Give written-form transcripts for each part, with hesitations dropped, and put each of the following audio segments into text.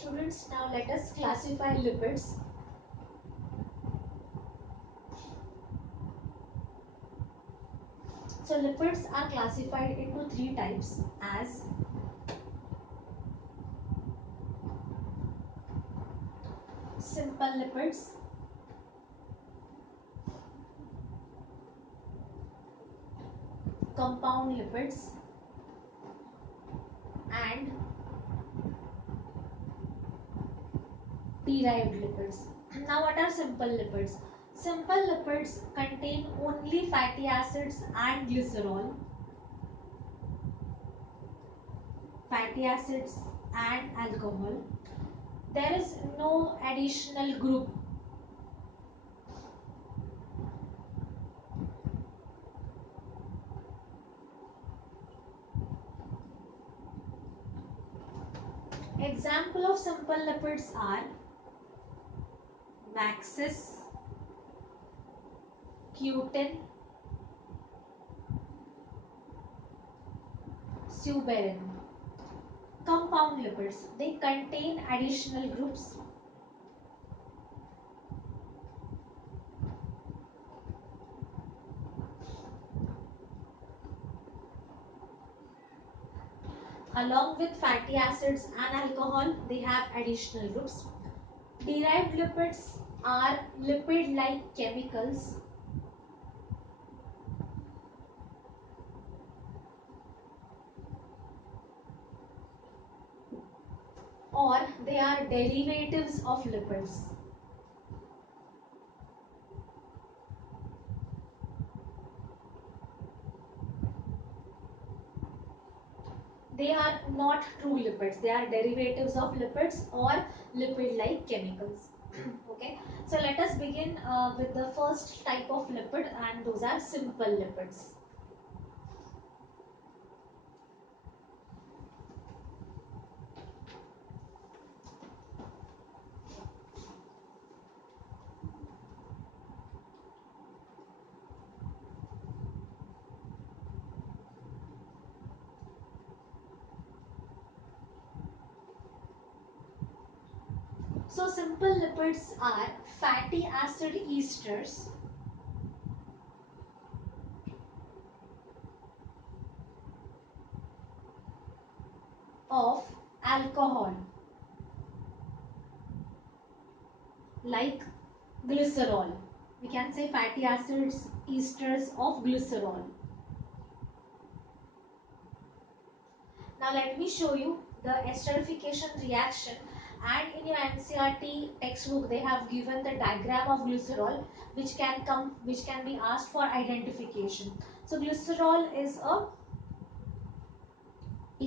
Students, now let us classify lipids. So lipids are classified into three types as simple lipids, compound lipids, and derived lipids. Now what are simple lipids? Simple lipids contain only fatty acids and glycerol, fatty acids and alcohol. There is no additional group. Example of simple lipids are Maxis, Cutin, Suberin. Compound lipids, they contain additional groups. Along with fatty acids and alcohol, they have additional groups. Derived lipids are lipid-like chemicals or they are derivatives of lipids. They are not true lipids. They are derivatives of lipids or lipid-like chemicals. Okay. So let us begin with the first type of lipid, and those are simple lipids. So simple lipids are fatty acid esters of alcohol like glycerol. We can say fatty acids esters of glycerol. Now let me show you the esterification reaction, and in your NCERT textbook they have given the diagram of glycerol which can be asked for identification. So glycerol is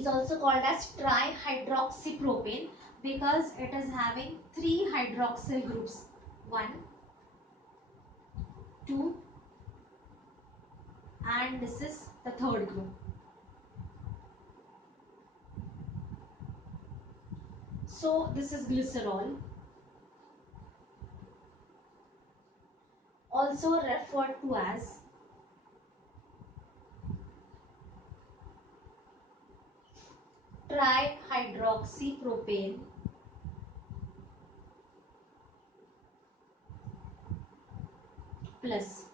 also called as trihydroxypropane because it is having three hydroxyl groups, 1, 2, and this is the third group. So this is glycerol, also referred to as trihydroxypropane plus.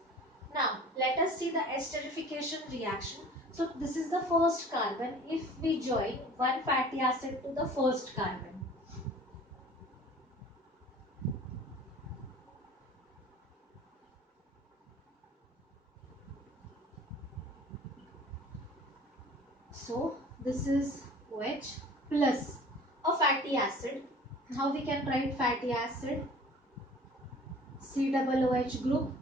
Now let us see the esterification reaction. So this is the first carbon. If we join one fatty acid to the first carbon, so this is OH plus a fatty acid. How we can write fatty acid? COOH group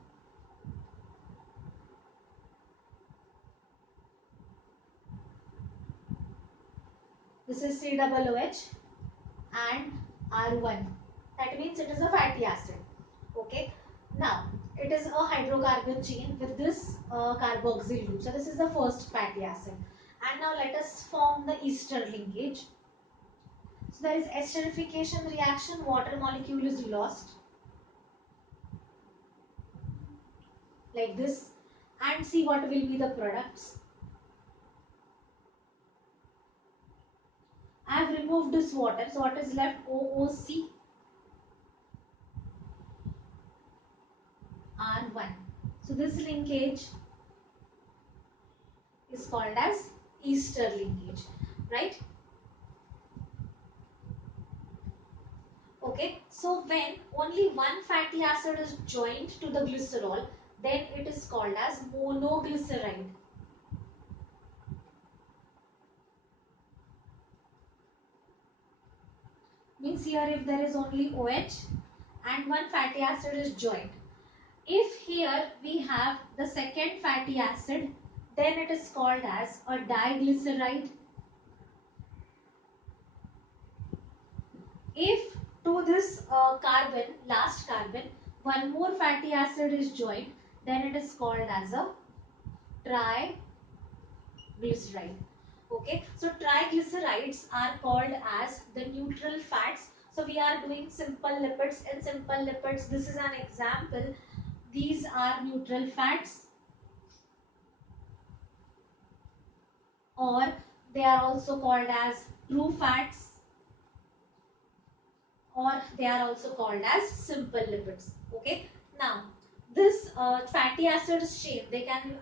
this is COOH and R1. That means it is a fatty acid. Okay. Now it is a hydrocarbon chain with this carboxyl group. So this is the first fatty acid. And now let us form the ester linkage. So there is esterification reaction. Water molecule is lost like this, and see what will be the products. I have removed this water. So what is left? OOC R1. So this linkage is called as ester linkage, right? Okay, so when only one fatty acid is joined to the glycerol, then it is called as monoglyceride. Means here if there is only OH and one fatty acid is joined. If here we have the second fatty acid, then it is called as a diglyceride. If to this carbon, last carbon, one more fatty acid is joined, then it is called as a triglyceride. Okay, so triglycerides are called as the neutral fats. So we are doing simple lipids. In simple lipids, this is an example. These are neutral fats, or they are also called as true fats, or they are also called as simple lipids. Okay, now this fatty acids chain, they can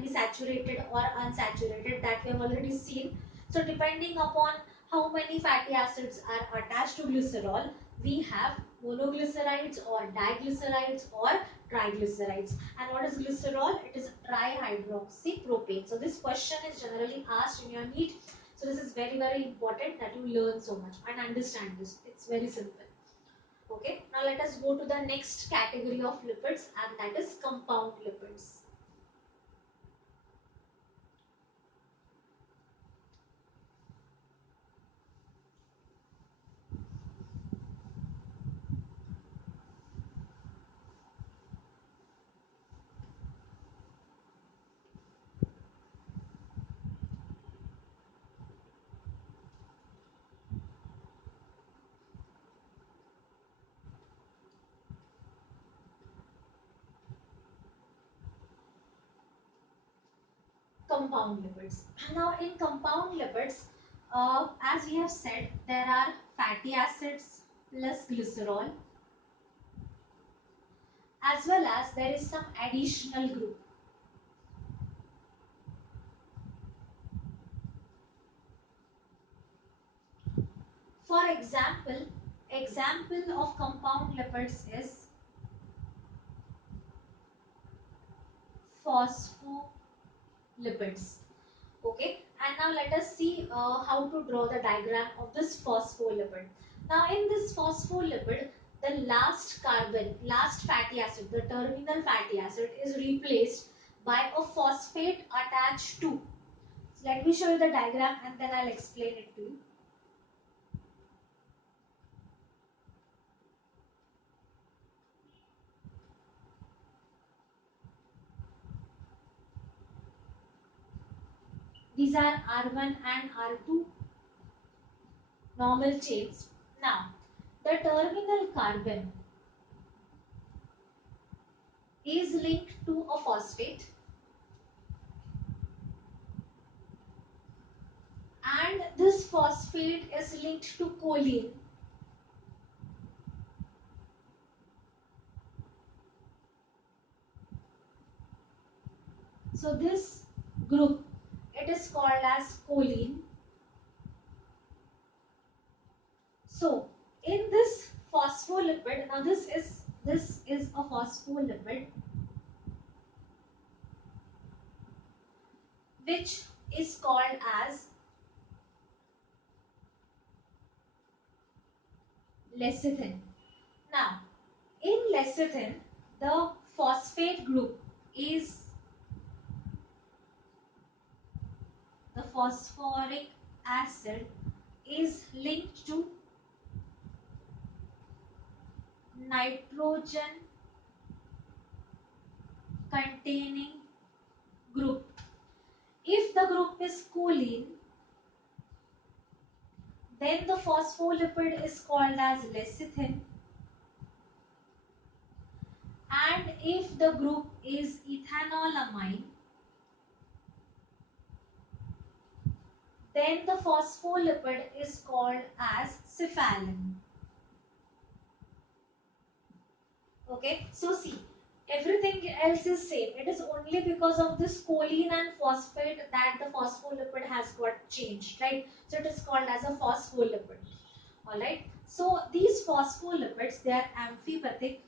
be saturated or unsaturated, that we have already seen. So depending upon how many fatty acids are attached to glycerol, we have monoglycerides or diglycerides or triglycerides. And what is glycerol? It is trihydroxypropane. So this question is generally asked in your NEET. So this is very, very important that you learn so much and understand this. It's very simple. Okay, now let us go to the next category of lipids, and that is compound lipids. Compound lipids. Now in compound lipids, as we have said, there are fatty acids plus glycerol, as well as there is some additional group. For example of compound lipids is phospholipids. Okay, and now let us see how to draw the diagram of this phospholipid. Now in this phospholipid, the last carbon, last fatty acid, the terminal fatty acid is replaced by a phosphate attached to. So let me show you the diagram and then I'll explain it to you. These are R1 and R2 normal chains. Now the terminal carbon is linked to a phosphate, and this phosphate is linked to choline. So this group, it is called as choline. So in this phospholipid, now this is a phospholipid which is called as lecithin. Now in lecithin, the phosphate group is the phosphoric acid is linked to nitrogen containing group. If the group is choline, then the phospholipid is called as lecithin. And if the group is ethanolamine, then the phospholipid is called as cephalin. Okay, so see, everything else is same. It is only because of this choline and phosphate that the phospholipid has got changed, right? So it is called as a phospholipid. All right. So these phospholipids, they are amphipathic.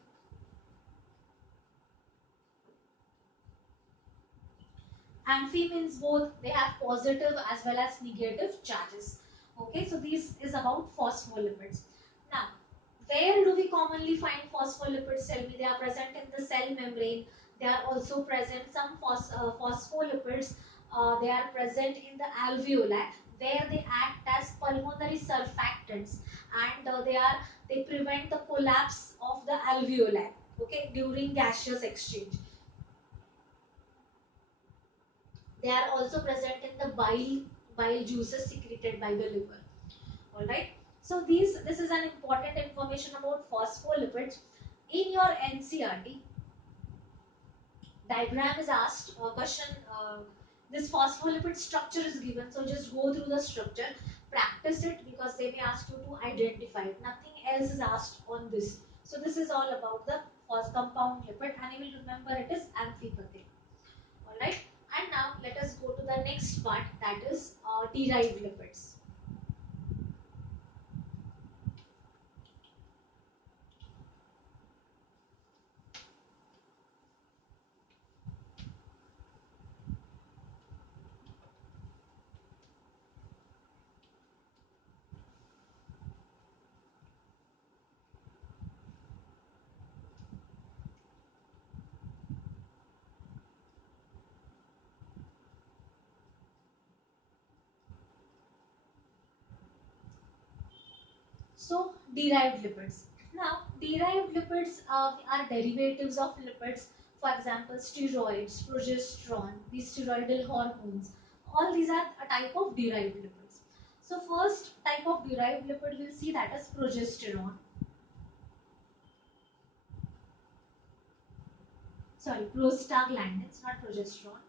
Amphi means both. They have positive as well as negative charges. Okay. So this is about phospholipids. Now, where do we commonly find phospholipids? Tell me. They are present in the cell membrane. They are also present some phospholipids. They are present in the alveoli where they act as pulmonary surfactants, and they prevent the collapse of the alveoli. Okay, during gaseous exchange. They are also present in the bile juices secreted by the liver. All right. So this is an important information about phospholipids. In your NCRT, diagram is asked, question, this phospholipid structure is given. So just go through the structure, practice it because they may ask you to identify it. Nothing else is asked on this. So this is all about the compound lipid, and you will remember it is amphipathic. All right. And now let us go to the next part, that is derived lipids. So derived lipids. Now derived lipids are derivatives of lipids. For example, steroids, progesterone, these steroidal hormones. All these are a type of derived lipids. So first type of derived lipid we'll see, that is progesterone. Sorry, prostaglandins, not progesterone.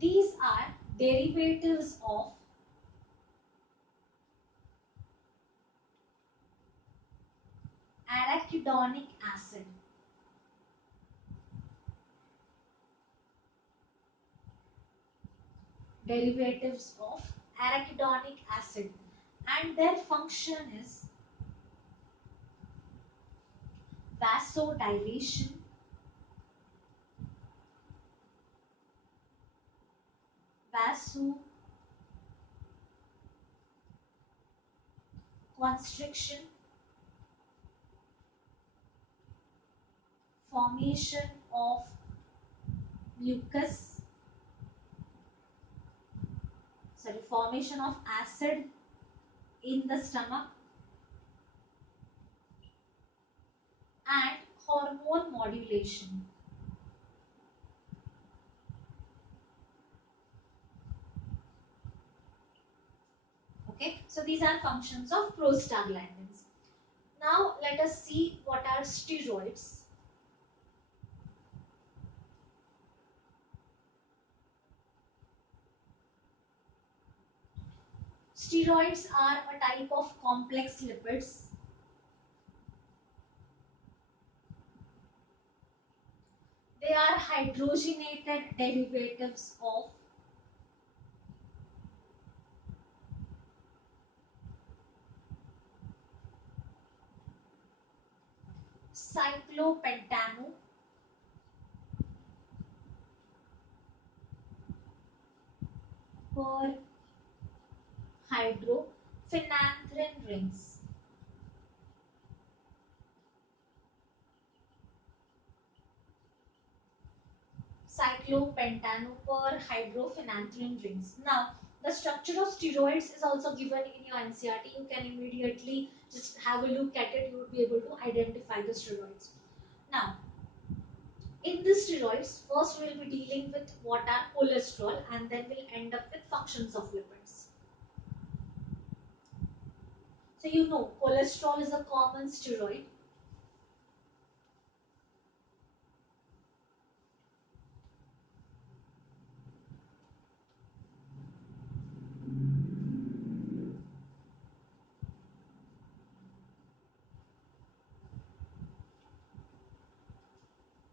These are derivatives of arachidonic acid. Derivatives of arachidonic acid, and their function is vasodilation, vasoconstriction, formation of mucus, formation of acid in the stomach, and hormone modulation. Okay, so these are functions of prostaglandins. Now let us see what are steroids. Steroids are a type of complex lipids. They are hydrogenated derivatives of cyclopentano, per hydrophenanthrin rings. Cyclopentano per hydrophenanthrin rings. Now, the structure of steroids is also given in your NCRT. You can immediately just have a look at it. You will be able to identify the steroids. Now, In the steroids, first we'll be dealing with what are cholesterol and then we'll end up with functions of lipids. So you know cholesterol is a common steroid.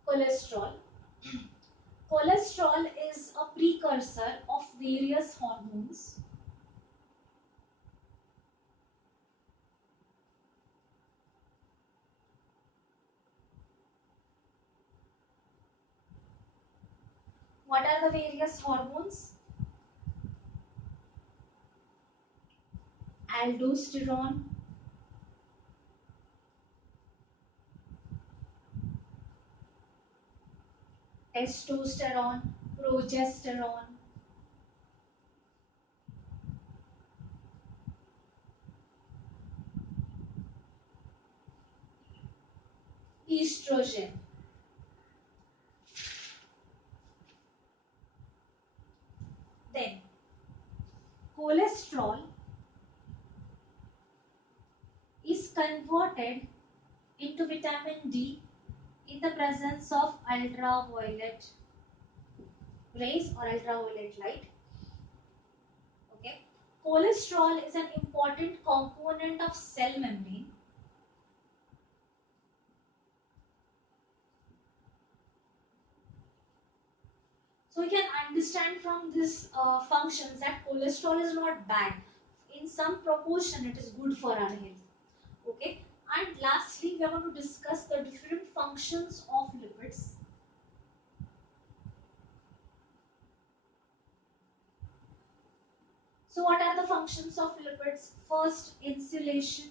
Cholesterol. Cholesterol is a precursor of various hormones. What are the various hormones? Aldosterone, testosterone, progesterone, estrogen. Then cholesterol is converted into vitamin D in the presence of ultraviolet rays or ultraviolet light. Okay. Cholesterol is an important component of cell membrane. So we can understand from this functions that cholesterol is not bad. In some proportion, it is good for our health. Okay. And lastly, we are going to discuss the different functions of lipids. So what are the functions of lipids? First, insulation.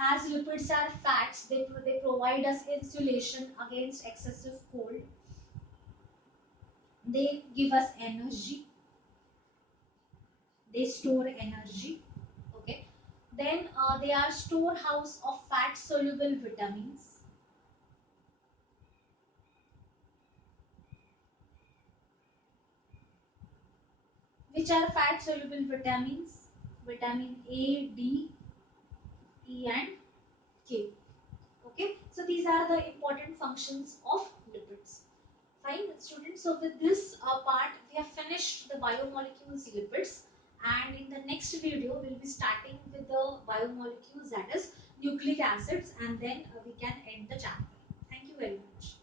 As lipids are fats, they provide us insulation against excessive cold. They give us energy. They store energy. Okay. Then they are storehouse of fat soluble vitamins. Which are fat soluble vitamins? Vitamin A, D, E and K. Okay. So these are the important functions of lipids. Fine, students. So with this part, we have finished the biomolecules lipids, and in the next video, we'll be starting with the biomolecules, that is nucleic acids, and then we can end the chapter. Thank you very much.